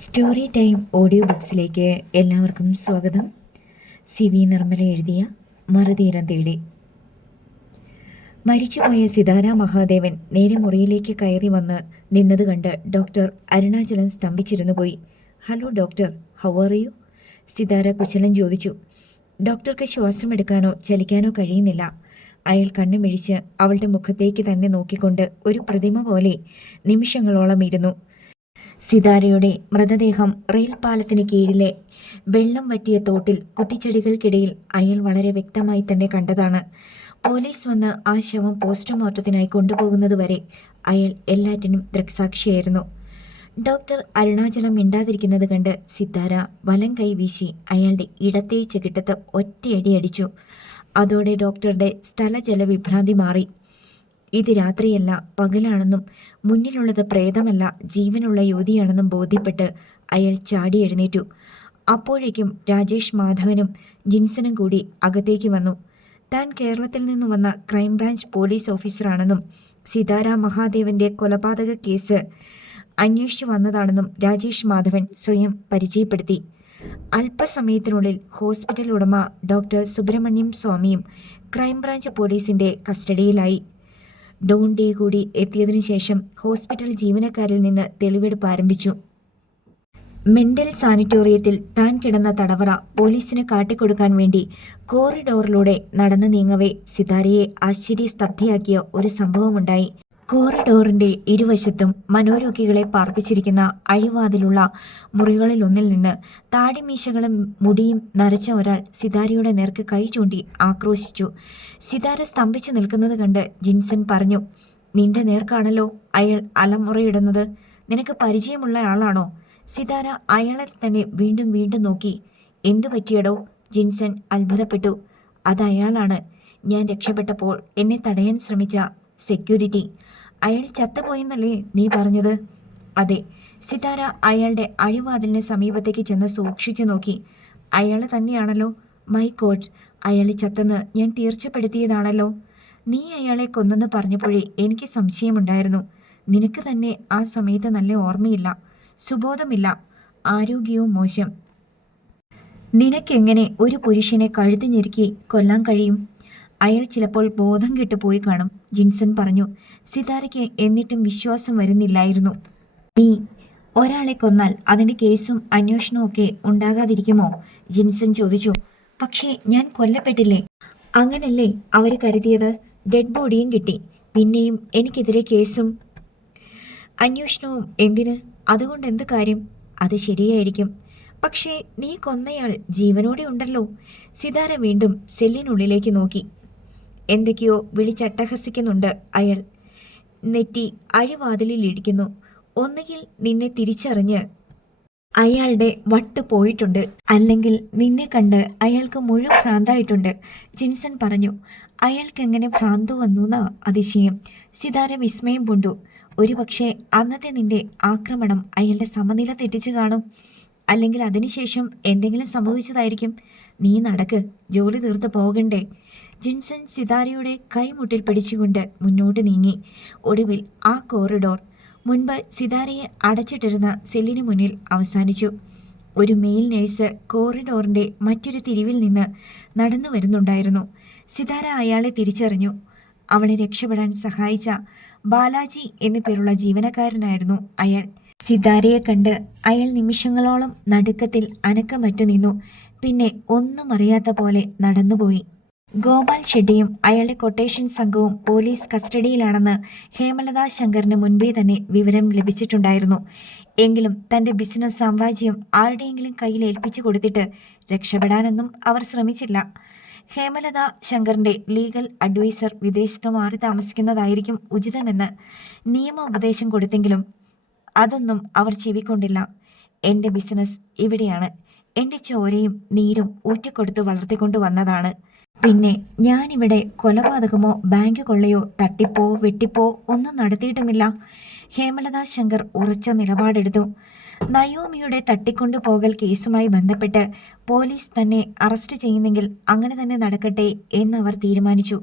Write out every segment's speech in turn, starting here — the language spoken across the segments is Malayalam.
സ്റ്റോറി ടൈം ഓഡിയോ ബുക്സിലേക്ക് എല്ലാവർക്കും സ്വാഗതം. CV നിർമ്മല എഴുതിയ മറുതീരം തേടി. മരിച്ചുപോയ സിതാര മഹാദേവൻ നേരെ മുറിയിലേക്ക് കയറി വന്ന് നിന്നത് കണ്ട് ഡോക്ടർ അരുണാചലം സ്തംഭിച്ചിരുന്നു പോയി. Hello doctor, how are you? Sithara കുശലം ചോദിച്ചു. ഡോക്ടർക്ക് ശ്വാസമെടുക്കാനോ ചലിക്കാനോ കഴിയുന്നില്ല. അയാൾ കണ്ണുമിഴിച്ച് അവളുടെ മുഖത്തേക്ക് തന്നെ നോക്കിക്കൊണ്ട് ഒരു പ്രതിമ പോലെ നിമിഷങ്ങളോളം ഇരുന്നു. സിതാരയുടെ മൃതദേഹം റെയിൽ പാലത്തിന് കീഴിലെ വെള്ളം വറ്റിയ തോട്ടിൽ കുറ്റിച്ചെടികൾക്കിടയിൽ അയാൾ വളരെ വ്യക്തമായി തന്നെ കണ്ടതാണ്. പോലീസ് വന്ന് ആ ശവം പോസ്റ്റ്മോർട്ടത്തിനായി കൊണ്ടുപോകുന്നതുവരെ അയാൾ എല്ലാറ്റിനും ദൃക്സാക്ഷിയായിരുന്നു. ഡോക്ടർ അരുണാചലം മിണ്ടാതിരിക്കുന്നത് കണ്ട് സിതാര വലം കൈ വീശി അയാളുടെ ഇടത്തേ ചെകിട്ടത്ത് ഒറ്റയടി അടിച്ചു. അതോടെ ഡോക്ടറുടെ സ്ഥലജല വിഭ്രാന്തി മാറി. ഇത് രാത്രിയല്ല, പകലാണെന്നും മുന്നിലുള്ളത് പ്രേതമല്ല, ജീവനുള്ള യുവതിയാണെന്നും ബോധ്യപ്പെട്ട് അയാൾ ചാടി എഴുന്നേറ്റു. അപ്പോഴേക്കും രാജേഷ് മാധവനും ജിൻസനും കൂടി അകത്തേക്ക് വന്നു. താൻ കേരളത്തിൽ നിന്ന് വന്ന ക്രൈംബ്രാഞ്ച് പോലീസ് ഓഫീസറാണെന്നും സിതാര മഹാദേവന്റെ കൊലപാതക കേസ് അന്വേഷിച്ചു വന്നതാണെന്നും രാജേഷ് മാധവൻ സ്വയം പരിചയപ്പെടുത്തി. അല്പസമയത്തിനുള്ളിൽ ഹോസ്പിറ്റൽ ഉടമ ഡോക്ടർ സുബ്രഹ്മണ്യം സ്വാമിയും ക്രൈംബ്രാഞ്ച് പോലീസിന്റെ കസ്റ്റഡിയിലായി. ഡോൺ ഡേ കൂടി എത്തിയതിനു ശേഷം ഹോസ്പിറ്റൽ ജീവനക്കാരിൽ നിന്ന് തെളിവെടുപ്പ് ആരംഭിച്ചു. മെന്റൽ സാനിറ്റോറിയത്തിൽ താൻ കിടന്ന തടവറ പോലീസിന് കാട്ടിക്കൊടുക്കാൻ വേണ്ടി കോറിഡോറിലൂടെ നടന്നു നീങ്ങവേ സിതാരയെ ആശ്ചര്യസ്തബ്ധയാക്കിയ ഒരു സംഭവമുണ്ടായി. കോറിഡോറിന്റെ ഇരുവശത്തും മനോരോഗികളെ പാർപ്പിച്ചിരിക്കുന്ന അഴിവാതിലുള്ള മുറികളിലൊന്നിൽ നിന്ന് താടിമീശകളും മുടിയും നരച്ച ഒരാൾ സിതാരയുടെ നേർക്ക് കൈ ചൂണ്ടി ആക്രോശിച്ചു. സിതാര സ്തംഭിച്ചു നിൽക്കുന്നത് കണ്ട് ജിൻസൺ പറഞ്ഞു, നിന്റെ നേർക്കാണല്ലോ അയാൾ അലമുറയിടുന്നത്. നിനക്ക് പരിചയമുള്ള ആളാണോ? സിതാര അയാളെ തന്നെ വീണ്ടും വീണ്ടും നോക്കി. എന്തു പറ്റിയടോ? ജിൻസൺ അത്ഭുതപ്പെട്ടു. അതയാളാണ്. ഞാൻ രക്ഷപ്പെട്ടപ്പോൾ എന്നെ തടയാൻ ശ്രമിച്ച സെക്യൂരിറ്റി. അയാൾ ചത്തുപോയെന്നല്ലേ നീ പറഞ്ഞത്? അതെ. സിതാര അയാളുടെ അഴിവാതിലിന് സമീപത്തേക്ക് ചെന്ന് സൂക്ഷിച്ചു നോക്കി. അയാൾ തന്നെയാണല്ലോ. മൈ ഗോഡ്, അയാൾ ചത്തെന്ന് ഞാൻ തീർച്ചപ്പെടുത്തിയതാണല്ലോ. നീ അയാളെ കൊന്നെന്ന് പറഞ്ഞപ്പോഴേ എനിക്ക് സംശയമുണ്ടായിരുന്നു. നിനക്ക് തന്നെ ആ സമയത്ത് നല്ല ഓർമ്മയില്ല, സുബോധമില്ല, ആരോഗ്യവും മോശം. നിനക്കെങ്ങനെ ഒരു പുരുഷനെ കഴുത്ത് ഞെരുക്കി കൊല്ലാൻ കഴിയും? അയാൾ ചിലപ്പോൾ ബോധം കെട്ടുപോയി കാണും, ജിൻസൺ പറഞ്ഞു. സിതാരയ്ക്ക് എന്നിട്ടും വിശ്വാസം വരുന്നില്ലായിരുന്നു. നീ ഒരാളെ കൊന്നാൽ അതിൻ്റെ കേസും അന്വേഷണവും ഒക്കെ ഉണ്ടാകാതിരിക്കുമോ? ജിൻസൺ ചോദിച്ചു. പക്ഷേ ഞാൻ കൊല്ലപ്പെട്ടില്ലേ? അങ്ങനല്ലേ അവർ കരുതിയത്. ഡെഡ് ബോഡിയും കിട്ടി. പിന്നെയും എനിക്കെതിരെ കേസും അന്വേഷണവും എന്തിന്? അതുകൊണ്ട് എന്ത് കാര്യം? അത് ശരിയായിരിക്കും. പക്ഷേ നീ കൊന്നയാൾ ജീവനോടെ ഉണ്ടല്ലോ. സിതാര വീണ്ടും സെല്ലിനുള്ളിലേക്ക് നോക്കി. എന്തൊക്കെയോ വിളിച്ചട്ടഹസിക്കുന്നുണ്ട് അയാൾ. നെറ്റി അഴിവാതിലിൽ ഇടിക്കുന്നു. ഒന്നുകിൽ നിന്നെ തിരിച്ചറിഞ്ഞ് അയാളുടെ വട്ട് പോയിട്ടുണ്ട്, അല്ലെങ്കിൽ നിന്നെ കണ്ട് അയാൾക്ക് മുഴുവൻ ഭ്രാന്തായിട്ടുണ്ട്, ജിൻസൺ പറഞ്ഞു. അയാൾക്കെങ്ങനെ ഭ്രാന്ത് വന്നുവെന്നാ അതിശയം. സിതാര വിസ്മയം പൂണ്ടു. ഒരുപക്ഷെ അന്നത്തെ നിന്റെ ആക്രമണം അയാളുടെ സമനില തെറ്റിച്ചു കാണും. അല്ലെങ്കിൽ അതിനുശേഷം എന്തെങ്കിലും സംഭവിച്ചതായിരിക്കും. നീ നടക്ക്, ജോലി തീർത്ത് പോകണ്ടേ? ജിൻസൺ സിതാരയുടെ കൈമുട്ടിൽ പിടിച്ചുകൊണ്ട് മുന്നോട്ട് നീങ്ങി. ഒടുവിൽ ആ കോറിഡോർ മുൻപ് സിതാരയെ അടച്ചിട്ടിരുന്ന സെല്ലിന് മുന്നിൽ അവസാനിച്ചു. ഒരു മെയിൽ നഴ്സ് കോറിഡോറിന്റെ മറ്റൊരു തിരിവിൽ നിന്ന് നടന്നു വരുന്നുണ്ടായിരുന്നു. സിതാര അയാളെ തിരിച്ചറിഞ്ഞു. അവളെ രക്ഷപ്പെടാൻ സഹായിച്ച ബാലാജി എന്നു പേരുള്ള ജീവനക്കാരനായിരുന്നു അയാൾ. സിതാരയെ കണ്ട് അയാൾ നിമിഷങ്ങളോളം നടുക്കത്തിൽ അനക്കമറ്റു നിന്നു. പിന്നെ ഒന്നും അറിയാത്ത പോലെ നടന്നുപോയി. ഗോപാൽ ഷെഡ്ഡിയും അയാളുടെ കൊട്ടേഷൻ സംഘവും പോലീസ് കസ്റ്റഡിയിലാണെന്ന് ഹേമലത ശങ്കറിന് മുൻപേ തന്നെ വിവരം ലഭിച്ചിട്ടുണ്ടായിരുന്നു. എങ്കിലും തൻ്റെ ബിസിനസ് സാമ്രാജ്യം ആരുടെയെങ്കിലും കയ്യിൽ ഏൽപ്പിച്ചു കൊടുത്തിട്ട് രക്ഷപ്പെടാനൊന്നും അവർ ശ്രമിച്ചില്ല. ഹേമലത ശങ്കറിൻ്റെ ലീഗൽ അഡ്വൈസർ വിദേശത്ത് മാറി താമസിക്കുന്നതായിരിക്കും ഉചിതമെന്ന് നിയമോപദേശം കൊടുത്തെങ്കിലും അതൊന്നും അവർ ചെവിക്കൊണ്ടില്ല. എൻ്റെ ബിസിനസ് ഇവിടെയാണ്. എൻ്റെ ചോരയും നീരും ഊറ്റിക്കൊടുത്ത് വളർത്തിക്കൊണ്ടു വന്നതാണ്. പിന്നെ ഞാനിവിടെ കൊലപാതകമോ ബാങ്ക് കൊള്ളയോ തട്ടിപ്പോ വെട്ടിപ്പോ ഒന്നും നടത്തിയിട്ടുമില്ല. ഹേമലത ശങ്കർ ഉറച്ച നിലപാടെടുത്തു. നയോമിയുടെ തട്ടിക്കൊണ്ടുപോകൽ കേസുമായി ബന്ധപ്പെട്ട് പോലീസ് തന്നെ അറസ്റ്റ് ചെയ്യുന്നെങ്കിൽ അങ്ങനെ തന്നെ നടക്കട്ടെ എന്നവർ തീരുമാനിച്ചു.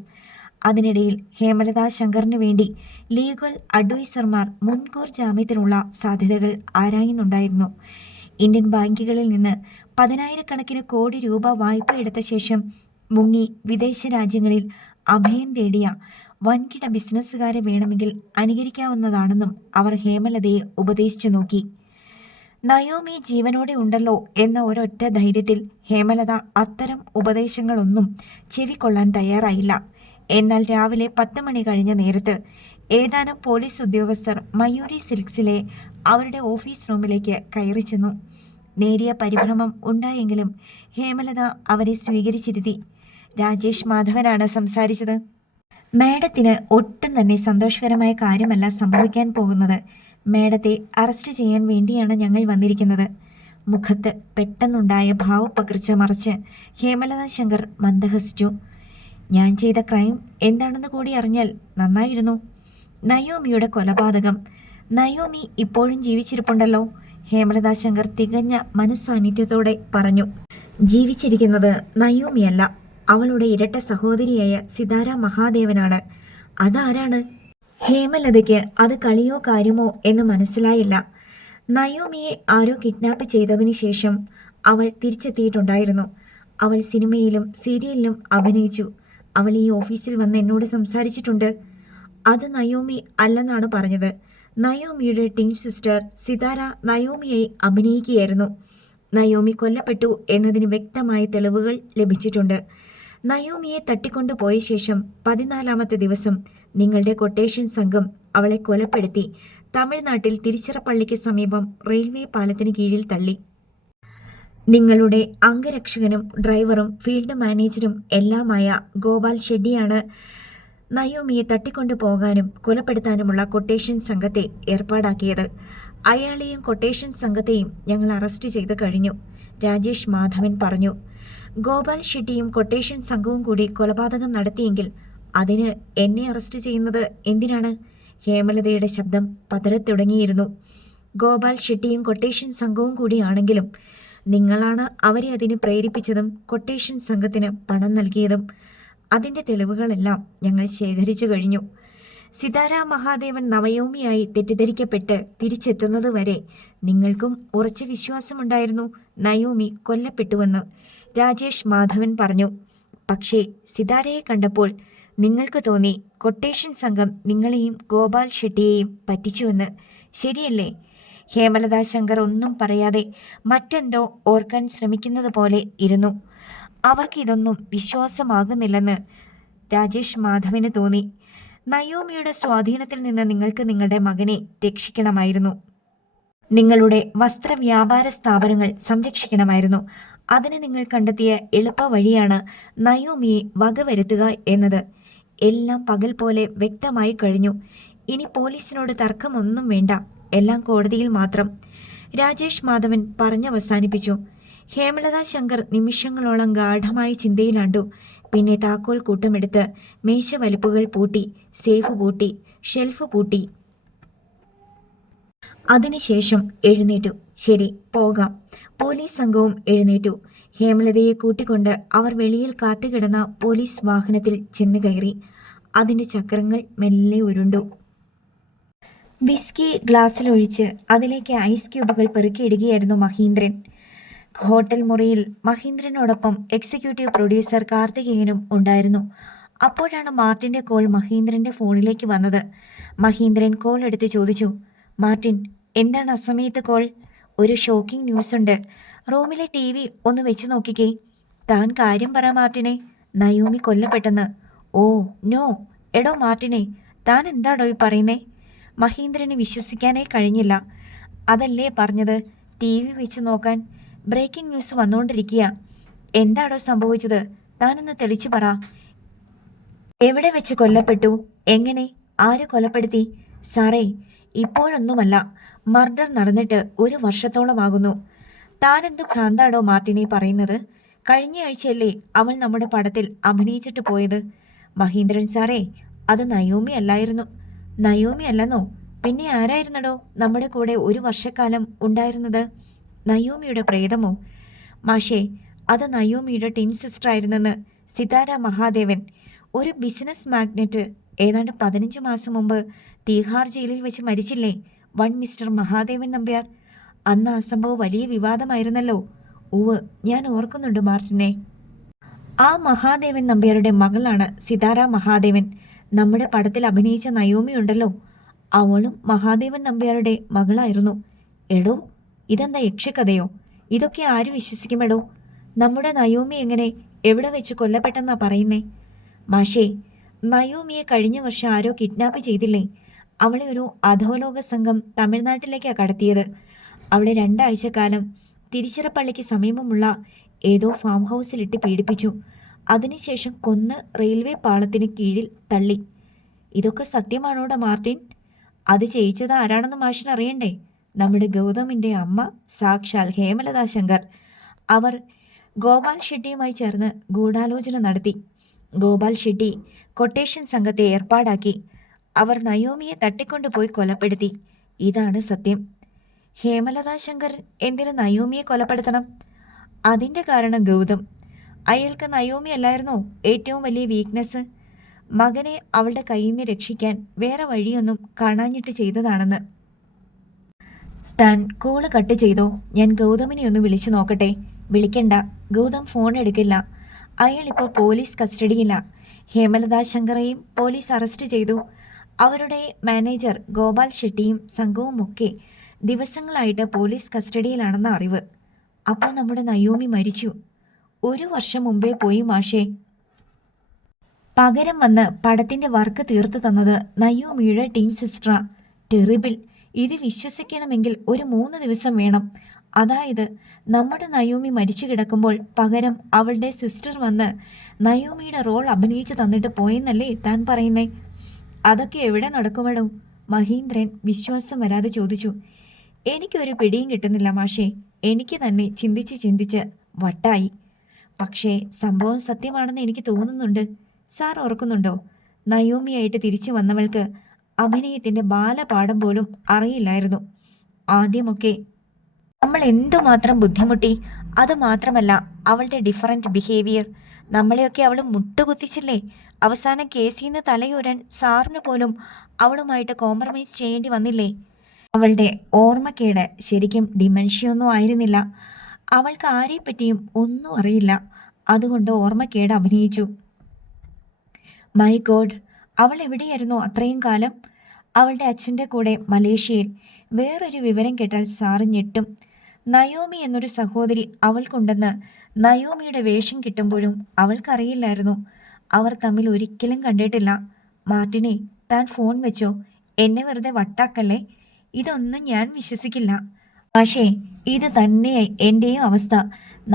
അതിനിടയിൽ ഹേമലത ശങ്കറിന് വേണ്ടി ലീഗൽ അഡ്വൈസർമാർ മുൻകൂർ ജാമ്യത്തിനുള്ള സാധ്യതകൾ ആരായുന്നുണ്ടായിരുന്നു. ഇന്ത്യൻ ബാങ്കുകളിൽ നിന്ന് 10,000-കണക്കിന് കോടി രൂപ വായ്പ എടുത്ത ശേഷം മുങ്ങി വിദേശ രാജ്യങ്ങളിൽ അഭയം തേടിയ വൻകിട ബിസിനസ്സുകാരെ വേണമെങ്കിൽ അനുകരിക്കാവുന്നതാണെന്നും അവർ ഹേമലതയെ ഉപദേശിച്ചു നോക്കി. നയോമി ജീവനോടെ ഉണ്ടല്ലോ എന്ന ഒരൊറ്റ ധൈര്യത്തിൽ ഹേമലത അത്തരം ഉപദേശങ്ങളൊന്നും ചെവിക്കൊള്ളാൻ തയ്യാറായില്ല. എന്നാൽ രാവിലെ 10 മണി കഴിഞ്ഞ നേരത്ത് ഏതാനും പോലീസ് ഉദ്യോഗസ്ഥർ മയൂരി സിൽക്സിലെ അവരുടെ ഓഫീസ് റൂമിലേക്ക് കയറി ചെന്നു. നേരിയ പരിഭ്രമം ഉണ്ടായെങ്കിലും ഹേമലത അവരെ സ്വീകരിച്ചിരുത്തി. രാജേഷ് മാധവനാണ് സംസാരിച്ചത്. മാഡത്തിന് ഒട്ടും തന്നെ സന്തോഷകരമായ കാര്യമല്ല സംഭവിക്കാൻ പോകുന്നത്. മാഡത്തെ അറസ്റ്റ് ചെയ്യാൻ വേണ്ടിയാണ് ഞങ്ങൾ വന്നിരിക്കുന്നത്. മുഖത്ത് പെട്ടെന്നുണ്ടായ ഭാവപകർച്ച മറച്ച് ഹേമലത ശങ്കർ മന്ദഹസിച്ചു. ഞാൻ ചെയ്ത ക്രൈം എന്താണെന്ന് കൂടി അറിഞ്ഞാൽ നന്നായിരുന്നു. നയോമിയുടെ കൊലപാതകം. നയോമി ഇപ്പോഴും ജീവിച്ചിരിപ്പുണ്ടല്ലോ. ഹേമലത ശങ്കർ തികഞ്ഞ മനസ്സാന്നിധ്യത്തോടെ പറഞ്ഞു. ജീവിച്ചിരിക്കുന്നത് നയോമിയല്ല, അവളുടെ ഇരട്ട സഹോദരിയായ സിതാര മഹാദേവനാണ്. അതാരാണ്? ഹേമലതയ്ക്ക് അത് കളിയോ കാര്യമോ എന്ന് മനസ്സിലായില്ല. നയോമിയെ ആരോ കിഡ്നാപ്പ് ചെയ്തതിന് ശേഷം അവൾ തിരിച്ചെത്തിയിട്ടുണ്ടായിരുന്നു. അവൾ സിനിമയിലും സീരിയലിലും അഭിനയിച്ചു. അവൾ ഈ ഓഫീസിൽ വന്ന് എന്നോട് സംസാരിച്ചിട്ടുണ്ട്. അത് നയോമി അല്ലെന്നാണ് പറഞ്ഞത്. നയോമിയുടെ ടിൻ സിസ്റ്റർ സിതാര നയോമിയായി അഭിനയിക്കുകയായിരുന്നു. നയോമി കൊല്ലപ്പെട്ടു എന്നതിന് വ്യക്തമായ തെളിവുകൾ ലഭിച്ചിട്ടുണ്ട്. നയോമിയെ തട്ടിക്കൊണ്ടുപോയ ശേഷം 14-ാമത്തെ ദിവസം നിങ്ങളുടെ കൊട്ടേഷൻ സംഘം അവളെ കൊലപ്പെടുത്തി തമിഴ്നാട്ടിൽ തിരുച്ചിറപ്പള്ളിക്ക് സമീപം റെയിൽവേ പാലത്തിന് കീഴിൽ തള്ളി. നിങ്ങളുടെ അംഗരക്ഷകനും ഡ്രൈവറും ഫീൽഡ് മാനേജരും എല്ലാമായ ഗോപാൽ ഷെഡ്ഡിയാണ് നയോമിയെ തട്ടിക്കൊണ്ടു പോകാനും കൊലപ്പെടുത്താനുമുള്ള കൊട്ടേഷൻ സംഘത്തെ ഏർപ്പാടാക്കിയത്. അയാളെയും കൊട്ടേഷൻ സംഘത്തെയും ഞങ്ങൾ അറസ്റ്റ് ചെയ്ത് കഴിഞ്ഞു, രാജേഷ് മാധവൻ പറഞ്ഞു. ഗോപാൽ ഷെഡ്ഡിയും കൊട്ടേഷൻ സംഘവും കൂടി കൊലപാതകം നടത്തിയെങ്കിൽ അതിന് എന്നെ അറസ്റ്റ് ചെയ്യുന്നത് എന്തിനാണ്? ഹേമലതയുടെ ശബ്ദം പതറത്തുടങ്ങിയിരുന്നു. ഗോപാൽ ഷെഡ്ഡിയും കൊട്ടേഷൻ സംഘവും കൂടിയാണെങ്കിലും നിങ്ങളാണ് അവരെ അതിന് പ്രേരിപ്പിച്ചതും കൊട്ടേഷൻ സംഘത്തിന് പണം നൽകിയതും. അതിൻ്റെ തെളിവുകളെല്ലാം ഞങ്ങൾ ശേഖരിച്ചു കഴിഞ്ഞു. സിതാര മഹാദേവൻ നവയോമിയായി തെറ്റിദ്ധരിക്കപ്പെട്ട് തിരിച്ചെത്തുന്നത് വരെ നിങ്ങൾക്കും ഉറച്ച വിശ്വാസമുണ്ടായിരുന്നു നയോമി കൊല്ലപ്പെട്ടുവെന്ന്, രാജേഷ് മാധവൻ പറഞ്ഞു. പക്ഷേ സിതാരയെ കണ്ടപ്പോൾ നിങ്ങൾക്ക് തോന്നി കൊട്ടേഷൻ സംഘം നിങ്ങളെയും ഗോപാൽ ഷെട്ടിയെയും പറ്റിച്ചുവെന്ന്, ശരിയല്ലേ? ഹേമലത ശങ്കർ ഒന്നും പറയാതെ മറ്റെന്തോ ഓർക്കാൻ ശ്രമിക്കുന്നത് പോലെ ഇരുന്നു. അവർക്കിതൊന്നും വിശ്വാസമാകുന്നില്ലെന്ന് രാജേഷ് മാധവന് തോന്നി. നയോമിയുടെ സ്വാധീനത്തിൽ നിന്ന് നിങ്ങൾക്ക് നിങ്ങളുടെ മകനെ രക്ഷിക്കണമായിരുന്നു. നിങ്ങളുടെ വസ്ത്രവ്യാപാര സ്ഥാപനങ്ങൾ സംരക്ഷിക്കണമായിരുന്നു. അതിന് നിങ്ങൾ കണ്ടെത്തിയ എളുപ്പ വഴിയാണ് നയോമിയെ വകവരുത്തുക എന്നത്. എല്ലാം പകൽ പോലെ വ്യക്തമായി കഴിഞ്ഞു. ഇനി പോലീസിനോട് തർക്കമൊന്നും വേണ്ട, എല്ലാം കോടതിയിൽ മാത്രം, രാജേഷ് മാധവൻ പറഞ്ഞവസാനിപ്പിച്ചു. ഹേമലത ശങ്കർ നിമിഷങ്ങളോളം ഗാഢമായ ചിന്തയിലാണ്ടു. പിന്നെ താക്കോൽ കൂട്ടമെടുത്ത് മേശ വലിപ്പുകൾ പൂട്ടി, സേഫ് പൂട്ടി, ഷെൽഫ് പൂട്ടി. അതിനുശേഷം എഴുന്നേറ്റു. ശരി, പോകാം. പോലീസ് സംഘവും എഴുന്നേറ്റു. ഹേമലതയെ കൂട്ടിക്കൊണ്ട് അവർ വെളിയിൽ കാത്തുകിടന്ന പോലീസ് വാഹനത്തിൽ ചെന്ന് കയറി. അതിൻ്റെ ചക്രങ്ങൾ മെല്ലെ ഉരുണ്ടു. വിസ്കി ഗ്ലാസ്സിലൊഴിച്ച് അതിലേക്ക് ഐസ് ക്യൂബുകൾ പെറുക്കിയിടുകയായിരുന്നു മഹീന്ദ്രൻ. ഹോട്ടൽ മുറിയിൽ മഹീന്ദ്രനോടൊപ്പം എക്സിക്യൂട്ടീവ് പ്രൊഡ്യൂസർ കാർത്തികേയനും ഉണ്ടായിരുന്നു. അപ്പോഴാണ് മാർട്ടിൻ്റെ കോൾ മഹീന്ദ്രൻ്റെ ഫോണിലേക്ക് വന്നത്. മഹീന്ദ്രൻ കോൾ എടുത്ത് ചോദിച്ചു, മാർട്ടിൻ, എന്താണ് അസമയത്ത് കോൾ? ഒരു ഷോക്കിംഗ് ന്യൂസുണ്ട്. റൂമിലെ TV ഒന്ന് വെച്ച് നോക്കിക്കേ. താൻ കാര്യം പറ മാർട്ടിനെ. നയോമി കൊല്ലപ്പെട്ടെന്ന്. Oh no. എടോ മാർട്ടിനെ, താൻ എന്താടോ ഈ പറയുന്നേ? മഹീന്ദ്രന് വിശ്വസിക്കാനേ കഴിഞ്ഞില്ല. അതല്ലേ പറഞ്ഞത്, TV വെച്ച് നോക്കാൻ. ബ്രേക്കിംഗ് ന്യൂസ് വന്നുകൊണ്ടിരിക്കുക. എന്താടോ സംഭവിച്ചത്? താനൊന്ന് തെളിച്ചു പറ. എവിടെ വെച്ച് കൊല്ലപ്പെട്ടു? എങ്ങനെ? ആര് കൊലപ്പെടുത്തി? സാറേ, ഇപ്പോഴൊന്നുമല്ല. മർഡർ നടന്നിട്ട് 1 വർഷത്തോളമാകുന്നു. താനെന്ത് ഭ്രാന്താടോ മാർട്ടിനെ പറയുന്നത്? കഴിഞ്ഞയാഴ്ചയല്ലേ അവൾ നമ്മുടെ പടത്തിൽ അഭിനയിച്ചിട്ട് പോയത്? മഹീന്ദ്രൻ സാറേ, അത് നയോമി അല്ലായിരുന്നു. നയോമി അല്ലെന്നോ? പിന്നെ ആരായിരുന്നടോ നമ്മുടെ കൂടെ 1 വർഷക്കാലം ഉണ്ടായിരുന്നത്? നയോമിയുടെ പ്രേതമോ? മാഷേ, അത് നയോമിയുടെ ടിൻ സിസ്റ്റർ ആയിരുന്നെന്ന് സിതാര മഹാദേവൻ. ഒരു ബിസിനസ് മാഗ്നറ്റ് ഏതാണ്ട് 15 മാസം മുമ്പ് തീഹാർ ജയിലിൽ വെച്ച് മരിച്ചില്ലേ, വൺ മിസ്റ്റർ മഹാദേവൻ നമ്പ്യാർ. അന്ന് ആ സംഭവം വലിയ വിവാദമായിരുന്നല്ലോ. ഉവ്, ഞാൻ ഓർക്കുന്നുണ്ട് മാർട്ടിനെ. ആ മഹാദേവൻ നമ്പ്യാരുടെ മകളാണ് സിതാര മഹാദേവൻ. നമ്മുടെ പടത്തിൽ അഭിനയിച്ച നയോമി ഉണ്ടല്ലോ, അവളും മഹാദേവൻ നമ്പ്യാരുടെ മകളായിരുന്നു. എടോ, ഇതെന്താ യക്ഷക്കഥയോ? ഇതൊക്കെ ആര് വിശ്വസിക്കുമെടോ? നമ്മുടെ നയോമി എങ്ങനെ എവിടെ വെച്ച് കൊല്ലപ്പെട്ടെന്നാ പറയുന്നേ? മാഷേ, നയോമിയെ കഴിഞ്ഞ വർഷം ആരോ കിഡ്നാപ്പ് ചെയ്തില്ലേ? അവളെ ഒരു അധോലോക സംഘം തമിഴ്നാട്ടിലേക്കാണ് കടത്തിയത്. അവളെ 2 ആഴ്ചക്കാലം തിരുച്ചിറപ്പള്ളിക്ക് സമീപമുള്ള ഏതോ ഫാം ഹൗസിലിട്ട് പീഡിപ്പിച്ചു. അതിനുശേഷം കൊന്ന് റെയിൽവേ പാളത്തിന് കീഴിൽ തള്ളി. ഇതൊക്കെ സത്യമാണോടാ മാർട്ടിൻ? അത് ചെയ്യിച്ചത് ആരാണെന്ന് മാഷിന് അറിയണ്ടേ? നമ്മുടെ ഗൗതമിൻ്റെ അമ്മ, സാക്ഷാൽ ഹേമലത ശങ്കർ. അവർ ഗോപാൽ ഷെട്ടിയുമായി ചേർന്ന് ഗൂഢാലോചന നടത്തി. ഗോപാൽ ഷെട്ടി കൊട്ടേഷൻ സംഘത്തെ ഏർപ്പാടാക്കി. അവർ നയോമിയെ തട്ടിക്കൊണ്ടുപോയി കൊലപ്പെടുത്തി. ഇതാണ് സത്യം. ഹേമലത ശങ്കർ എന്തിന് നയോമിയെ കൊലപ്പെടുത്തണം? അതിൻ്റെ കാരണം ഗൗതം. അയാൾക്ക് നയോമി അല്ലായിരുന്നോ ഏറ്റവും വലിയ വീക്ക്നെസ്? മകനെ അവളുടെ കയ്യിൽ നിന്ന് രക്ഷിക്കാൻ വേറെ വഴിയൊന്നും കാണാഞ്ഞിട്ട് ചെയ്തതാണെന്ന്. താൻ കോള് കട്ട് ചെയ്തോ? ഞാൻ ഗൗതമിനെ ഒന്ന് വിളിച്ചു നോക്കട്ടെ. വിളിക്കണ്ട, ഗൗതം ഫോൺ എടുക്കില്ല. അയാളിപ്പോൾ പോലീസ് കസ്റ്റഡിയില്ല. ഹേമലത ശങ്കറേയും പോലീസ് അറസ്റ്റ് ചെയ്തു. അവരുടെ മാനേജർ ഗോപാൽ ഷെട്ടിയും സംഘവുമൊക്കെ ദിവസങ്ങളായിട്ട് പോലീസ് കസ്റ്റഡിയിലാണെന്ന അറിവ്. അപ്പോൾ നമ്മുടെ നയോമി മരിച്ചു. 1 വർഷം മുമ്പേ പോയി മാഷേ. പകരം വന്ന് പടത്തിൻ്റെ വർക്ക് തീർത്തു തന്നത് നയോമിയുടെ ടീം സിസ്റ്ററാ. ടെറിബിൾ. ഇത് വിശ്വസിക്കണമെങ്കിൽ ഒരു 3 ദിവസം വേണം. അതായത് നമ്മുടെ നയോമി മരിച്ചു കിടക്കുമ്പോൾ പകരം അവളുടെ സിസ്റ്റർ വന്ന് നയോമിയുടെ റോൾ അഭിനയിച്ച് തന്നിട്ട് പോയെന്നല്ലേ താൻ പറയുന്നേ? അതൊക്കെ എവിടെ നടക്കുമെടോ? മഹീന്ദ്രൻ വിശ്വാസം വരാതെ ചോദിച്ചു. എനിക്കൊരു പിടിയും കിട്ടുന്നില്ല മാഷേ. എനിക്ക് തന്നെ ചിന്തിച്ച് വട്ടായി. പക്ഷേ സംഭവം സത്യമാണെന്ന് എനിക്ക് തോന്നുന്നുണ്ട്. സാർ ഓർക്കുന്നുണ്ടോ? നയോമിയായിട്ട് തിരിച്ചു വന്നവൾക്ക് അഭിനയത്തിൻ്റെ ബാലപാഠം പോലും അറിയില്ലായിരുന്നു. ആദ്യമൊക്കെ നമ്മൾ എന്തുമാത്രം ബുദ്ധിമുട്ടി. അതുമാത്രമല്ല, അവളുടെ ഡിഫറൻറ്റ് ബിഹേവിയർ. നമ്മളെയൊക്കെ അവൾ മുട്ടുകുത്തിച്ചില്ലേ? അവസാനം കേസിൽ നിന്ന് തലയൂരാൻ സാറിന് പോലും അവളുമായിട്ട് കോംപ്രമൈസ് ചെയ്യേണ്ടി വന്നില്ലേ? അവളുടെ ഓർമ്മക്കേട് ശരിക്കും ഡിമെൻഷ്യൊന്നും ആയിരുന്നില്ല. അവൾക്ക് ആരെപ്പറ്റിയും ഒന്നും അറിയില്ല. അതുകൊണ്ട് ഓർമ്മക്കേട് അഭിനയിച്ചു. മൈ ഗോഡ്, അവൾ എവിടെയായിരുന്നു അത്രയും കാലം? അവളുടെ അച്ഛൻ്റെ കൂടെ മലേഷ്യയിൽ. വേറൊരു വിവരം കേട്ടാൽ സാറ് ഞെട്ടും. നയോമി എന്നൊരു സഹോദരി അവൾക്കുണ്ടെന്ന് നയോമിയുടെ വേഷം കിട്ടുമ്പോഴും അവൾക്കറിയില്ലായിരുന്നു. അവർ തമ്മിൽ ഒരിക്കലും കണ്ടിട്ടില്ല. മാർട്ടിനെ, താൻ ഫോൺ വെച്ചോ. എന്നെ വെറുതെ വട്ടാക്കല്ലേ. ഇതൊന്നും ഞാൻ വിശ്വസിക്കില്ല. പക്ഷേ ഇത് തന്നെയായി എൻ്റെയും അവസ്ഥ.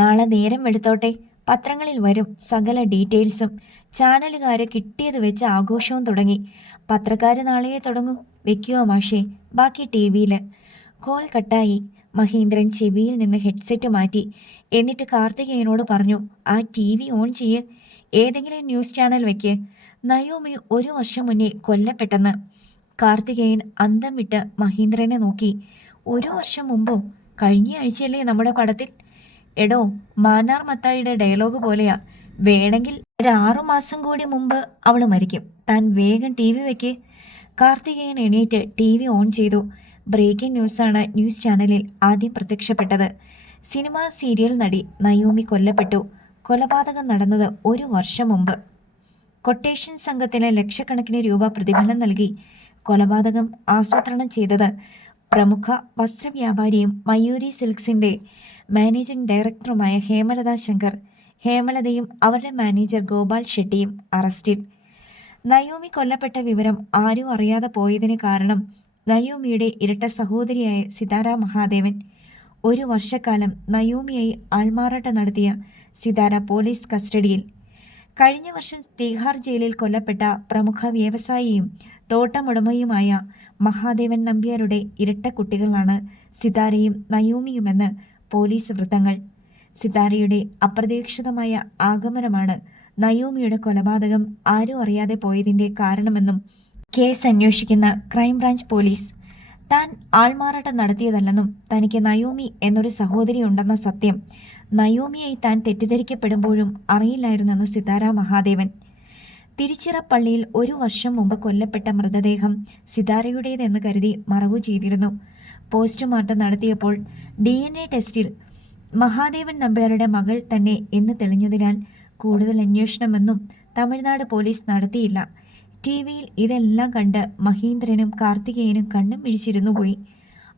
നാളെ നേരം വെളുത്തോട്ടെ, പത്രങ്ങളിൽ വരും സകല ഡീറ്റെയിൽസും. ചാനലുകാരെ കിട്ടിയത് വെച്ച് ആഘോഷവും തുടങ്ങി. പത്രക്കാർ നാളെയേ തുടങ്ങൂ. വെക്കുവോ മാഷേ? ബാക്കി ടി വിയിൽ. കോൾ കട്ടായി. മഹീന്ദ്രൻ ചെവിയിൽ നിന്ന് ഹെഡ്സെറ്റ് മാറ്റി. എന്നിട്ട് കാർത്തികേയനോട് പറഞ്ഞു, ആ ടി വി ഓൺ ചെയ്യ്. ഏതെങ്കിലും ന്യൂസ് ചാനൽ വെക്ക്. നയോമി 1 വർഷം മുന്നേ കൊല്ലപ്പെട്ടെന്ന്. കാർത്തികേയൻ അന്തം വിട്ട് മഹീന്ദ്രനെ നോക്കി. 1 വർഷം മുമ്പോ? കഴിഞ്ഞ ആഴ്ചയല്ലേ നമ്മുടെ പടത്തിൽ? എടോ, മാന്നാർ മത്തായിയുടെ ഡയലോഗ് പോലെയാ. വേണമെങ്കിൽ ഒരു 6 മാസം കൂടി മുമ്പ് അവൾ മരിക്കും. താൻ വേഗം ടി വി വെക്ക്. കാർത്തികേയൻ എണീറ്റ് ടി വി ഓൺ ചെയ്തു. ബ്രേക്കിംഗ് ന്യൂസാണ് ന്യൂസ് ചാനലിൽ ആദ്യം പ്രത്യക്ഷപ്പെട്ടത്. സിനിമാ സീരിയൽ നടി നയോമി കൊല്ലപ്പെട്ടു. കൊലപാതകം നടന്നത് 1 വർഷം മുമ്പ്. കൊട്ടേഷൻ സംഘത്തിന് ലക്ഷക്കണക്കിന് രൂപ പ്രതിഫലം നൽകി കൊലപാതകം ആസൂത്രണം ചെയ്തത് പ്രമുഖ വസ്ത്രവ്യാപാരിയും മയൂരി സിൽക്സിൻ്റെ മാനേജിംഗ് ഡയറക്ടറുമായ ഹേമലത ശങ്കർ. ഹേമലതയും അവരുടെ മാനേജർ ഗോപാൽ ഷെട്ടിയും അറസ്റ്റിൽ. നയോമി കൊല്ലപ്പെട്ട വിവരം ആരും അറിയാതെ പോയതിന് കാരണം നയോമിയുടെ ഇരട്ട സഹോദരിയായ സിതാര മഹാദേവൻ. 1 വർഷക്കാലം നയോമിയായി ആൾമാറാട്ടം നടത്തിയ സിതാര പോലീസ് കസ്റ്റഡിയിൽ. കഴിഞ്ഞ വർഷം തീഹാർ ജയിലിൽ കൊല്ലപ്പെട്ട പ്രമുഖ വ്യവസായിയും തോട്ടമുടമയുമായ മഹാദേവൻ നമ്പ്യാരുടെ ഇരട്ട കുട്ടികളാണ് സിതാരയും നയോമിയുമെന്ന് പോലീസ് വൃത്തങ്ങൾ. സിതാരയുടെ അപ്രതീക്ഷിതമായ ആഗമനമാണ് നയോമിയുടെ കൊലപാതകം ആരും അറിയാതെ പോയതിൻ്റെ കാരണമെന്നും കേസ് അന്വേഷിക്കുന്ന ക്രൈംബ്രാഞ്ച് പോലീസ്. താൻ ആൾമാറാട്ടം നടത്തിയതല്ലെന്നും തനിക്ക് നയോമി എന്നൊരു സഹോദരി ഉണ്ടെന്ന സത്യം നയോമിയായി താൻ തെറ്റിദ്ധരിക്കപ്പെടുമ്പോഴും അറിയില്ലായിരുന്നെന്ന് സിതാര മഹാദേവൻ. തിരുച്ചിറപ്പള്ളിയിൽ 1 വർഷം മുമ്പ് കൊല്ലപ്പെട്ട മൃതദേഹം സിതാരയുടേതെന്ന് കരുതി മറവു ചെയ്തിരുന്നു. പോസ്റ്റ്മോർട്ടം നടത്തിയപ്പോൾ DNA ടെസ്റ്റിൽ മഹാദേവൻ നമ്പ്യാരുടെ മകൾ തന്നെ എന്ന് തെളിഞ്ഞതിനാൽ കൂടുതൽ അന്വേഷണമൊന്നും തമിഴ്നാട് പോലീസ് നടത്തിയില്ല. TV-യിൽ ഇതെല്ലാം കണ്ട് മഹീന്ദ്രനും കാർത്തികേയനും കണ്ണും മിഴിച്ചിരുന്നു പോയി.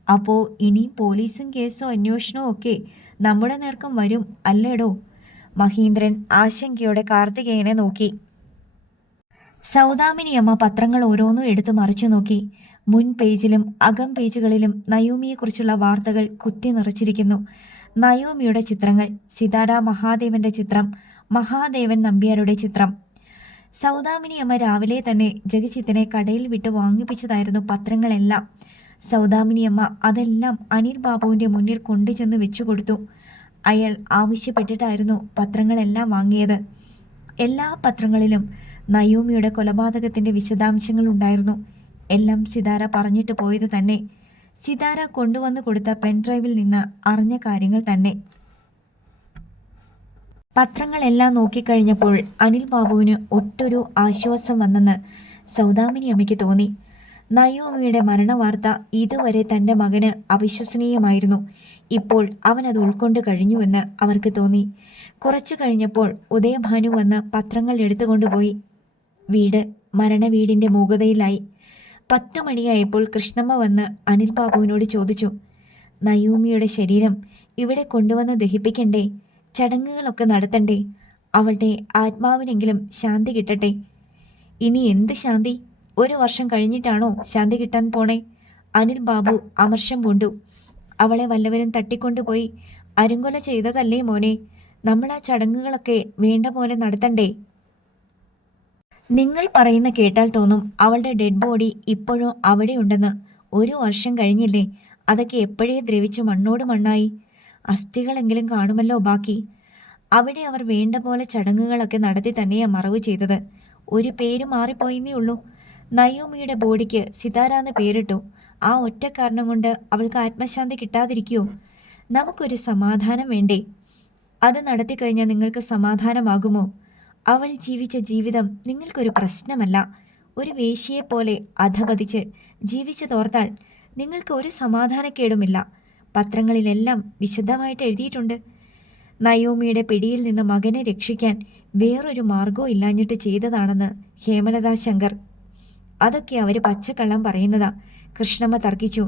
അപ്പോൾ ഇനിയും പോലീസും കേസോ അന്വേഷണവും ഒക്കെ നമ്മുടെ നേർക്കും വരും അല്ലേടോ? മഹീന്ദ്രൻ ആശങ്കയോടെ കാർത്തികേയനെ നോക്കി. സൗദാമിനിയമ്മ പത്രങ്ങൾ ഓരോന്നും എടുത്തു മറിച്ചു നോക്കി. മുൻ പേജിലും അകം പേജുകളിലും നയോമിയെക്കുറിച്ചുള്ള വാർത്തകൾ കുത്തി നിറച്ചിരിക്കുന്നു. നയോമിയുടെ ചിത്രങ്ങൾ, സിതാര മഹാദേവന്റെ ചിത്രം, മഹാദേവൻ നമ്പ്യാരുടെ ചിത്രം. സൗദാമിനിയമ്മ രാവിലെ തന്നെ ജഗജിത്തിനെ കടയിൽ വിട്ട് വാങ്ങിപ്പിച്ചതായിരുന്നു പത്രങ്ങളെല്ലാം. സൗദാമിനിയമ്മ അതെല്ലാം അനിൽ ബാബുവിൻ്റെ മുന്നിൽ കൊണ്ടുചെന്ന് വെച്ചുകൊടുത്തു. അയാൾ ആവശ്യപ്പെട്ടിട്ടായിരുന്നു പത്രങ്ങളെല്ലാം വാങ്ങിയത്. എല്ലാ പത്രങ്ങളിലും നയോമിയുടെ കൊലപാതകത്തിൻ്റെ വിശദാംശങ്ങളുണ്ടായിരുന്നു. എല്ലാം സിതാര പറഞ്ഞിട്ട് പോയത് തന്നെ. സിതാര കൊണ്ടുവന്ന് കൊടുത്ത പെൻഡ്രൈവിൽ നിന്ന് അറിഞ്ഞ കാര്യങ്ങൾ തന്നെ. പത്രങ്ങളെല്ലാം നോക്കിക്കഴിഞ്ഞപ്പോൾ അനിൽ ബാബുവിന് ഒട്ടൊരു ആശ്വാസം വന്നെന്ന് സൗദാമിനിയമ്മയ്ക്ക് തോന്നി. നയോമിയുടെ മരണവാർത്ത ഇതുവരെ തൻ്റെ മകന് അവിശ്വസനീയമായിരുന്നു. ഇപ്പോൾ അവനത് ഉൾക്കൊണ്ട് കഴിഞ്ഞുവെന്ന് അവർക്ക് തോന്നി. കുറച്ചു കഴിഞ്ഞപ്പോൾ ഉദയഭാനു വന്ന് പത്രങ്ങൾ എടുത്തുകൊണ്ടുപോയി. വീട് മരണവീടിൻ്റെ മൂകതയിലായി. 10 മണിയായപ്പോൾ കൃഷ്ണമ്മ വന്ന് അനിൽ ബാബുവിനോട് ചോദിച്ചു, നയോമിയുടെ ശരീരം ഇവിടെ കൊണ്ടുവന്ന് ദഹിപ്പിക്കണ്ടേ? ചടങ്ങുകളൊക്കെ നടത്തണ്ടേ? അവളുടെ ആത്മാവിനെങ്കിലും ശാന്തി കിട്ടട്ടെ. ഇനി എന്ത് ശാന്തി? 1 വർഷം കഴിഞ്ഞിട്ടാണോ ശാന്തി കിട്ടാൻ പോണേ? അനിൽ ബാബു അമർഷം പൂണ്ടു. അവളെ വല്ലവരും തട്ടിക്കൊണ്ടുപോയി അരുങ്കൊല ചെയ്തതല്ലേ മോനെ? നമ്മൾ ആ ചടങ്ങുകളൊക്കെ വേണ്ട പോലെ നടത്തണ്ടേ? നിങ്ങൾ പറയുന്ന കേട്ടാൽ തോന്നും അവളുടെ ഡെഡ് ബോഡി ഇപ്പോഴും അവിടെയുണ്ടെന്ന്. 1 വർഷം കഴിഞ്ഞില്ലേ? അതൊക്കെ എപ്പോഴേ ദ്രവിച്ച് മണ്ണോട് മണ്ണായി. അസ്ഥികളെങ്കിലും കാണുമല്ലോ ബാക്കി. അവിടെ അവർ വേണ്ട പോലെ ചടങ്ങുകളൊക്കെ നടത്തി തന്നെയാണ് മറവ് ചെയ്തത്. ഒരു പേര് മാറിപ്പോയെന്നേ ഉള്ളൂ. നയോമിയുടെ ബോഡിക്ക് സിതാരാന്ന് പേരിട്ടു. ആ ഒറ്റ കാരണം കൊണ്ട് അവൾക്ക് ആത്മശാന്തി കിട്ടാതിരിക്കുമോ? നമുക്കൊരു സമാധാനം വേണ്ടേ? അത് നടത്തിക്കഴിഞ്ഞാൽ നിങ്ങൾക്ക് സമാധാനമാകുമോ? അവൾ ജീവിച്ച ജീവിതം നിങ്ങൾക്കൊരു പ്രശ്നമല്ല. ഒരു വേശ്യയെപ്പോലെ അധപതിച്ച് ജീവിച്ചു തോർത്താൽ നിങ്ങൾക്ക് ഒരു സമാധാനക്കേടുമില്ല. പത്രങ്ങളിലെല്ലാം വിശദമായിട്ട് എഴുതിയിട്ടുണ്ട്. നയോമിയുടെ പിടിയിൽ നിന്ന് മകനെ രക്ഷിക്കാൻ വേറൊരു മാർഗവും ഇല്ലാഞ്ഞിട്ട് ചെയ്തതാണെന്ന് ഹേമലത ശങ്കർ. അതൊക്കെ അവർ പച്ചക്കള്ളം പറയുന്നതാ, കൃഷ്ണമ്മ തർക്കിച്ചു.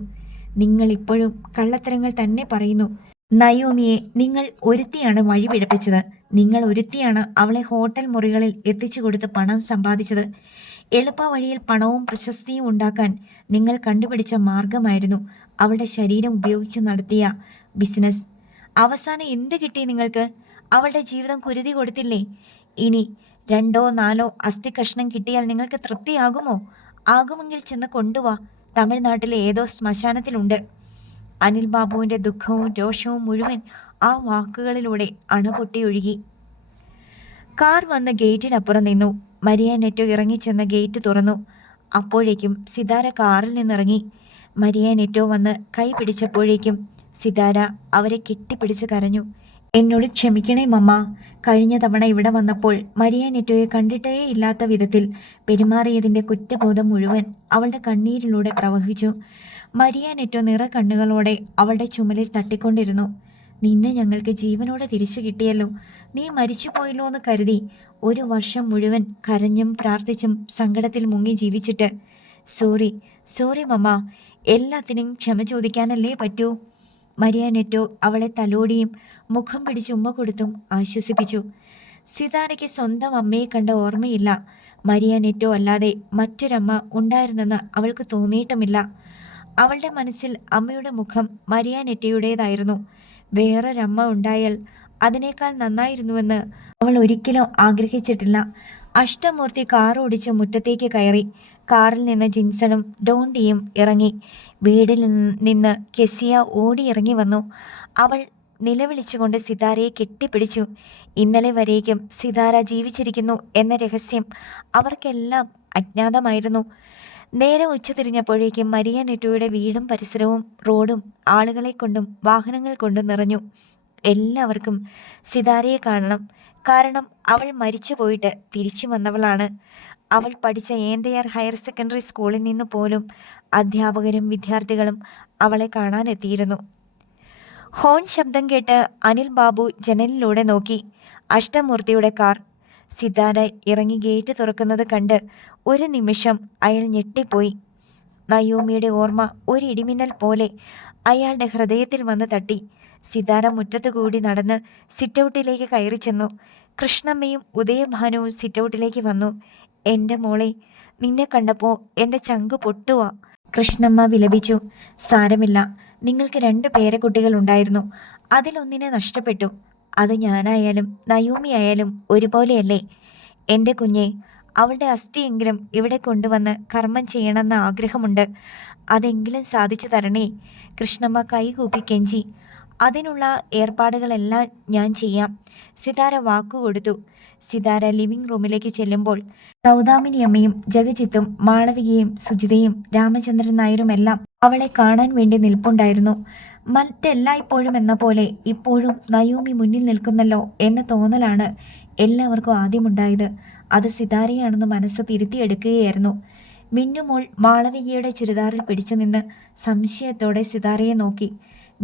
നിങ്ങൾ ഇപ്പോഴും കള്ളത്തരങ്ങൾ തന്നെ പറയുന്നു. നയോമിയെ നിങ്ങൾ ഒരുത്തിയാണ് വഴി പിഴപ്പിച്ചത്. നിങ്ങൾ ഒരുത്തിയാണ് അവളെ ഹോട്ടൽ മുറികളിൽ എത്തിച്ചു കൊടുത്ത് പണം സമ്പാദിച്ചത്. എളുപ്പ വഴിയിൽ പണവും പ്രശസ്തിയും ഉണ്ടാക്കാൻ നിങ്ങൾ കണ്ടുപിടിച്ച മാർഗമായിരുന്നു അവളുടെ ശരീരം ഉപയോഗിച്ച് നടത്തിയ ബിസിനസ്. അവസാനം എന്ത് കിട്ടി നിങ്ങൾക്ക്? അവളുടെ ജീവിതം കുരുതി കൊടുത്തില്ലേ? ഇനി 2 or 4 അസ്ഥി കഷ്ണം കിട്ടിയാൽ നിങ്ങൾക്ക് തൃപ്തിയാകുമോ? ആകുമെങ്കിൽ ചെന്ന് കൊണ്ടുവാ. തമിഴ്നാട്ടിലെ ഏതോ ശ്മശാനത്തിലുണ്ട്. അനിൽ ബാബുവിൻ്റെ ദുഃഖവും രോഷവും മുഴുവൻ ആ വാക്കുകളിലൂടെ അണപൊട്ടിയൊഴുകി. കാർ വന്ന് ഗേറ്റിനപ്പുറം നിന്നു. മരിയ നെറ്റോ ഇറങ്ങിച്ചെന്ന് ഗേറ്റ് തുറന്നു. അപ്പോഴേക്കും സിതാര കാറിൽ നിന്നിറങ്ങി. മരിയ നെറ്റോ വന്ന് കൈ പിടിച്ചപ്പോഴേക്കും സിതാര അവരെ കെട്ടിപ്പിടിച്ച് കരഞ്ഞു. എന്നോട് ക്ഷമിക്കണേ മമ്മ. കഴിഞ്ഞ തവണ ഇവിടെ വന്നപ്പോൾ മരിയ നെറ്റോയെ കണ്ടിട്ടേ ഇല്ലാത്ത വിധത്തിൽ പെരുമാറിയതിൻ്റെ കുറ്റബോധം മുഴുവൻ അവളുടെ കണ്ണീരിലൂടെ പ്രവഹിച്ചു. മരിയ നെറ്റോ നിറകണ്ണുകളോടെ അവളുടെ ചുമലിൽ തട്ടിക്കൊണ്ടിരുന്നു. നിന്നെ ഞങ്ങൾക്ക് ജീവനോടെ തിരിച്ചു കിട്ടിയല്ലോ. നീ മരിച്ചു പോയല്ലോ എന്ന് കരുതി 1 വർഷം മുഴുവൻ കരഞ്ഞും പ്രാർത്ഥിച്ചും സങ്കടത്തിൽ മുങ്ങി ജീവിച്ചിട്ട്. സോറി മമ്മ. എല്ലാത്തിനും ക്ഷമ ചോദിക്കാനല്ലേ പറ്റൂ. മരിയ നെറ്റോ അവളെ തലോടിയും മുഖം പിടിച്ച് ഉമ്മ കൊടുത്തും ആശ്വസിപ്പിച്ചു. സിതാരയ്ക്ക് സ്വന്തം അമ്മയെ കണ്ട ഓർമ്മയില്ല. മരിയ നെറ്റോ അല്ലാതെ മറ്റൊരമ്മ ഉണ്ടായിരുന്നെന്ന് അവൾക്ക് തോന്നിയിട്ടുമില്ല. അവളുടെ മനസ്സിൽ അമ്മയുടെ മുഖം മരിയ നെറ്റയുടേതായിരുന്നു. വേറൊരമ്മ ഉണ്ടായാൽ അതിനേക്കാൾ നന്നായിരുന്നുവെന്ന് അവൾ ഒരിക്കലും ആഗ്രഹിച്ചിട്ടില്ല. അഷ്ടമൂർത്തി കാർ ഓടിച്ച് മുറ്റത്തേക്ക് കയറി. കാറിൽ നിന്ന് ജിൻസണും ഡോണ്ടിയും ഇറങ്ങി. വീടിൽ നിന്ന് കെസിയ ഓടിയിറങ്ങി വന്നു. അവൾ നിലവിളിച്ചുകൊണ്ട് സിതാരയെ കെട്ടിപ്പിടിച്ചു. ഇന്നലെ വരേക്കും സിതാര ജീവിച്ചിരിക്കുന്നു എന്ന രഹസ്യം അവർക്കെല്ലാം അജ്ഞാതമായിരുന്നു. നേരെ ഉച്ചതിരിഞ്ഞപ്പോഴേക്കും മരിയ നെറ്റോയുടെ വീടും പരിസരവും റോഡും ആളുകളെ കൊണ്ടും വാഹനങ്ങൾ കൊണ്ടും നിറഞ്ഞു. എല്ലാവർക്കും സിതാരയെ കാണണം. കാരണം അവൾ മരിച്ചു പോയിട്ട് തിരിച്ചു വന്നവളാണ്. അവൾ പഠിച്ച ഏന്തയാർ ഹയർ സെക്കൻഡറി സ്കൂളിൽ നിന്ന് പോലും അധ്യാപകരും വിദ്യാർത്ഥികളും അവളെ കാണാനെത്തിയിരുന്നു. ഹോൺ ശബ്ദം കേട്ട് അനിൽ ബാബു ജനലിലൂടെ നോക്കി. അഷ്ടമൂർത്തിയുടെ കാർ. സിതാര ഇറങ്ങി ഗേറ്റ് തുറക്കുന്നത് കണ്ട് ഒരു നിമിഷം അയാൾ ഞെട്ടിപ്പോയി. നയോമിയുടെ ഓർമ്മ ഒരു ഇടിമിന്നൽ പോലെ അയാളുടെ ഹൃദയത്തിൽ വന്ന് തട്ടി. സിതാര മുറ്റത്തുകൂടി നടന്ന് സിറ്റൗട്ടിലേക്ക് കയറി ചെന്നു. കൃഷ്ണമ്മയും ഉദയഭാനുവും സിറ്റൗട്ടിലേക്ക് വന്നു. എൻ്റെ മോളെ, നിന്നെ കണ്ടപ്പോൾ എൻ്റെ ചങ്ക് പൊട്ടുവാ, കൃഷ്ണമ്മ വിലപിച്ചു. സാരമില്ല, നിങ്ങൾക്ക് 2 പേരക്കുട്ടികളുണ്ടായിരുന്നു. അതിലൊന്നിനെ നഷ്ടപ്പെട്ടു. അത് ഞാനായാലും നയോമി ആയാലും ഒരുപോലെയല്ലേ. എൻ്റെ കുഞ്ഞെ, അവളുടെ അസ്ഥിയെങ്കിലും ഇവിടെ കൊണ്ടുവന്ന് കർമ്മം ചെയ്യണമെന്ന ആഗ്രഹമുണ്ട്. അതെങ്കിലും സാധിച്ചു തരണേ. കൃഷ്ണമ്മ കൈകൂപ്പി കെഞ്ചി. അതിനുള്ള ഏർപ്പാടുകളെല്ലാം ഞാൻ ചെയ്യാം, സിതാര വാക്കുകൊടുത്തു. സിതാര ലിവിംഗ് റൂമിലേക്ക് ചെല്ലുമ്പോൾ സൗദാമിനിയമ്മയും ജഗജിത്തും മാളവികയും സുജിതയും രാമചന്ദ്രൻ നായരുമെല്ലാം അവളെ കാണാൻ വേണ്ടി നിൽപ്പുണ്ടായിരുന്നു. മറ്റെല്ലായ്പ്പോഴും എന്ന പോലെ ഇപ്പോഴും നയോമി മുന്നിൽ നിൽക്കുന്നല്ലോ എന്ന തോന്നലാണ് എല്ലാവർക്കും ആദ്യമുണ്ടായത്. അത് സിതാരയാണെന്ന് മനസ്സ് തിരുത്തിയെടുക്കുകയായിരുന്നു. മിന്നുമോൾ മാളവികയുടെ ചുരിദാറിൽ പിടിച്ചു നിന്ന് സംശയത്തോടെ സിതാരയെ നോക്കി.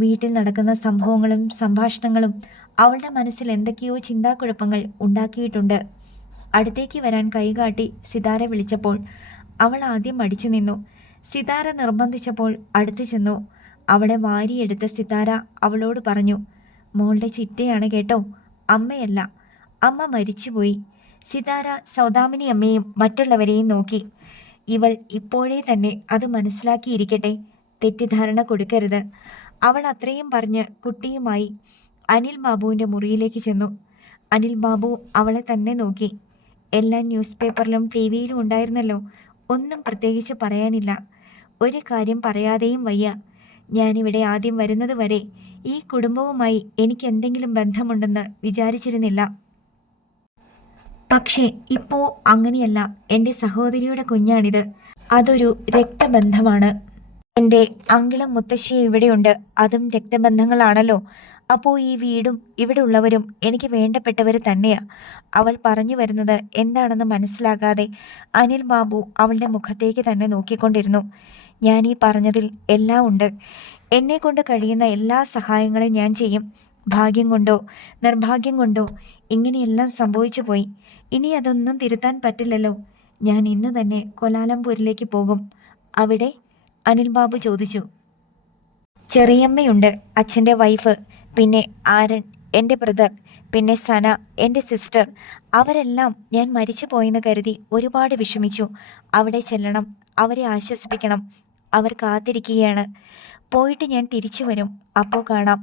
വീട്ടിൽ നടക്കുന്ന സംഭവങ്ങളും സംഭാഷണങ്ങളും അവളുടെ മനസ്സിൽ എന്തൊക്കെയോ ചിന്താക്കുഴപ്പങ്ങൾ ഉണ്ടാക്കിയിട്ടുണ്ട്. അടുത്തേക്ക് വരാൻ കൈകാട്ടി സിതാര വിളിച്ചപ്പോൾ അവൾ ആദ്യം മടിച്ചു നിന്നു. സിതാര നിർബന്ധിച്ചപ്പോൾ അടുത്തു ചെന്നു. അവളെ വാരിയെടുത്ത സിതാര അവളോട് പറഞ്ഞു, മോളുടെ ചിറ്റയാണ് കേട്ടോ, അമ്മയല്ല, അമ്മ മരിച്ചുപോയി. സിതാര സൗദാമിനി അമ്മയും മറ്റുള്ളവരെയും നോക്കി. ഇവൾ ഇപ്പോഴേ തന്നെ അത് മനസ്സിലാക്കിയിരിക്കട്ടെ, തെറ്റിദ്ധാരണ കൊടുക്കരുത്. അവൾ അത്രയും പറഞ്ഞ് കുട്ടിയുമായി അനിൽ ബാബുവിൻ്റെ മുറിയിലേക്ക് ചെന്നു. അനിൽ ബാബു അവളെ തന്നെ നോക്കി. എല്ലാം ന്യൂസ് പേപ്പറിലും ടി വിയിലും ഉണ്ടായിരുന്നല്ലോ, ഒന്നും പ്രത്യേകിച്ച് പറയാനില്ല. ഒരു കാര്യം പറയാതെയും വയ്യ. ഞാനിവിടെ ആദ്യം വരുന്നത് വരെ ഈ കുടുംബവുമായി എനിക്ക് എന്തെങ്കിലും ബന്ധമുണ്ടെന്ന് വിചാരിച്ചിരുന്നില്ല. പക്ഷേ ഇപ്പോൾ അങ്ങനെയല്ല. എൻ്റെ സഹോദരിയുടെ കുഞ്ഞാണിത്. അതൊരു രക്തബന്ധമാണ്. എൻ്റെ അങ്കിളും മുത്തശ്ശിയും ഇവിടെയുണ്ട്, അതും രക്തബന്ധങ്ങളാണല്ലോ. അപ്പോൾ ഈ വീടും ഇവിടെ ഉള്ളവരും എനിക്ക് വേണ്ടപ്പെട്ടവർ തന്നെയാ. അവൾ പറഞ്ഞു വരുന്നത് എന്താണെന്ന് മനസ്സിലാകാതെ അനിൽ ബാബു അവളുടെ മുഖത്തേക്ക് തന്നെ നോക്കിക്കൊണ്ടിരുന്നു. ഞാൻ ഈ പറഞ്ഞതിൽ എല്ലാം ഉണ്ട്. എന്നെക്കൊണ്ട് കഴിയുന്ന എല്ലാ സഹായങ്ങളും ഞാൻ ചെയ്യും. ഭാഗ്യം കൊണ്ടോ നിർഭാഗ്യം കൊണ്ടോ ഇങ്ങനെയെല്ലാം സംഭവിച്ചു പോയി. ഇനി അതൊന്നും തിരുത്താൻ പറ്റില്ലല്ലോ. ഞാൻ ഇന്ന് തന്നെ കൊലാലംപൂരിലേക്ക് പോകും. അവിടെ? അനിൽ ബാബു ചോദിച്ചു. ചെറിയമ്മയുണ്ട്, അച്ഛൻ്റെ വൈഫ്, പിന്നെ ആരൺ എൻ്റെ ബ്രദർ, പിന്നെ സന എൻ്റെ സിസ്റ്റർ. അവരെല്ലാം ഞാൻ മരിച്ചു പോയെന്ന് കരുതി ഒരുപാട് വിഷമിച്ചു. അവിടെ ചെല്ലണം, അവരെ ആശ്വസിപ്പിക്കണം. അവർ കാത്തിരിക്കുകയാണ്. പോയിട്ട് ഞാൻ തിരിച്ചു വരും, അപ്പോൾ കാണാം.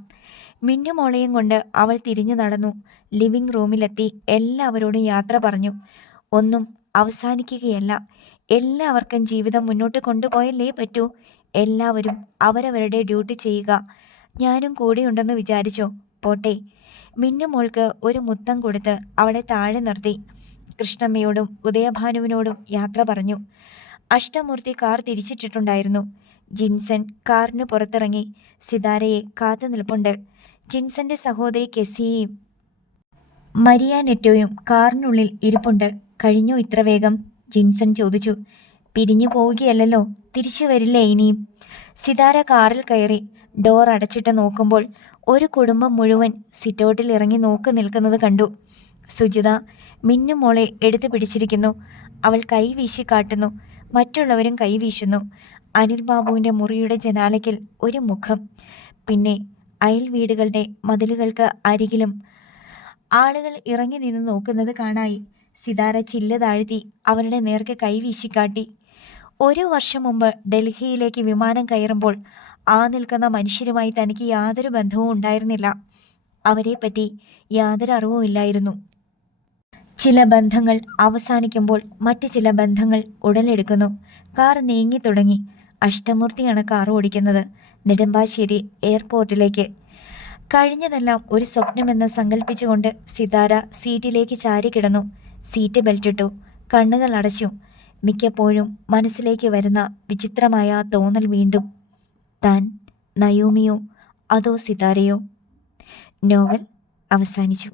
മിന്നുമോളയും കൊണ്ട് അവൾ തിരിഞ്ഞു നടന്നു. ലിവിംഗ് റൂമിലെത്തി എല്ലാവരോടും യാത്ര പറഞ്ഞു. ഒന്നും അവസാനിക്കുകയല്ല. എല്ലാവർക്കും ജീവിതം മുന്നോട്ട് കൊണ്ടുപോയല്ലേ പറ്റൂ. എല്ലാവരും അവരവരുടെ ഡ്യൂട്ടി ചെയ്യുക. ഞാനും കൂടെയുണ്ടെന്ന് വിചാരിച്ചോ? പോട്ടെ. മിന്നുമോൾക്ക് ഒരു മുത്തം കൊടുത്ത് അവളെ താഴെ നിർത്തി. കൃഷ്ണമ്മയോടും ഉദയഭാനുവിനോടും യാത്ര പറഞ്ഞു. അഷ്ടമൂർത്തി കാർ തിരിച്ചിട്ടിട്ടുണ്ടായിരുന്നു. ജിൻസൺ കാറിന് പുറത്തിറങ്ങി സിതാരയെ കാത്തു നിൽപ്പുണ്ട്. ജിൻസന്റെ സഹോദരി കെസിയും മരിയ നെറ്റോയും കാറിനുള്ളിൽ ഇരിപ്പുണ്ട്. കഴിഞ്ഞോ ഇത്ര വേഗം? ജിൻസൺ ചോദിച്ചു. പിരിഞ്ഞു പോവുകയല്ലോ, തിരിച്ചു വരില്ലേ ഇനിയും? സിതാര കാറിൽ കയറി ഡോർ അടച്ചിട്ട് നോക്കുമ്പോൾ ഒരു കുടുംബം മുഴുവൻ സിറ്റൗട്ടിൽ ഇറങ്ങി നോക്കി നിൽക്കുന്നത് കണ്ടു. സുജിത മിന്നുമോളെ എടുത്തു പിടിച്ചിരിക്കുന്നു. അവൾ കൈ വീശി കാട്ടുന്നു. മറ്റുള്ളവരും കൈ വീശുന്നു. അനിൽ ബാബുവിൻ്റെ മുറിയുടെ ജനാലയ്ക്കൽ ഒരു മുഖം. പിന്നെ അയൽ വീടുകളുടെ മതിലുകൾക്ക് അരികിലും ആളുകൾ ഇറങ്ങി നിന്ന് നോക്കുന്നത് കാണായി. സിതാര ചില്ല് താഴ്ത്തി അവരുടെ നേർക്ക് കൈ വീശിക്കാട്ടി. 1 വർഷം മുമ്പ് ഡൽഹിയിലേക്ക് വിമാനം കയറുമ്പോൾ ആ നിൽക്കുന്ന മനുഷ്യരുമായി തനിക്ക് യാതൊരു ബന്ധവും ഉണ്ടായിരുന്നില്ല. അവരെപ്പറ്റി യാതൊരു അറിവും ഇല്ലായിരുന്നു. ചില ബന്ധങ്ങൾ അവസാനിക്കുമ്പോൾ മറ്റ് ചില ബന്ധങ്ങൾ ഉടലെടുക്കുന്നു. കാർ നീങ്ങി തുടങ്ങി. അഷ്ടമൂർത്തിയാണ് കാർ ഓടിക്കുന്നത്. നെടുമ്പാശ്ശേരി എയർപോർട്ടിലേക്ക്. കഴിഞ്ഞതെല്ലാം ഒരു സ്വപ്നമെന്ന് സങ്കല്പിച്ചുകൊണ്ട് സിതാര സീറ്റിലേക്ക് ചാരിക്കിടന്നു. സീറ്റ് ബെൽറ്റിട്ടു. കണ്ണുകൾ അടച്ചു. മിക്കപ്പോഴും മനസ്സിലേക്ക് വരുന്ന വിചിത്രമായ തോന്നൽ വീണ്ടും. താൻ നയോമിയോ അതോ സിതാരയോ? നോവൽ അവസാനിച്ചു.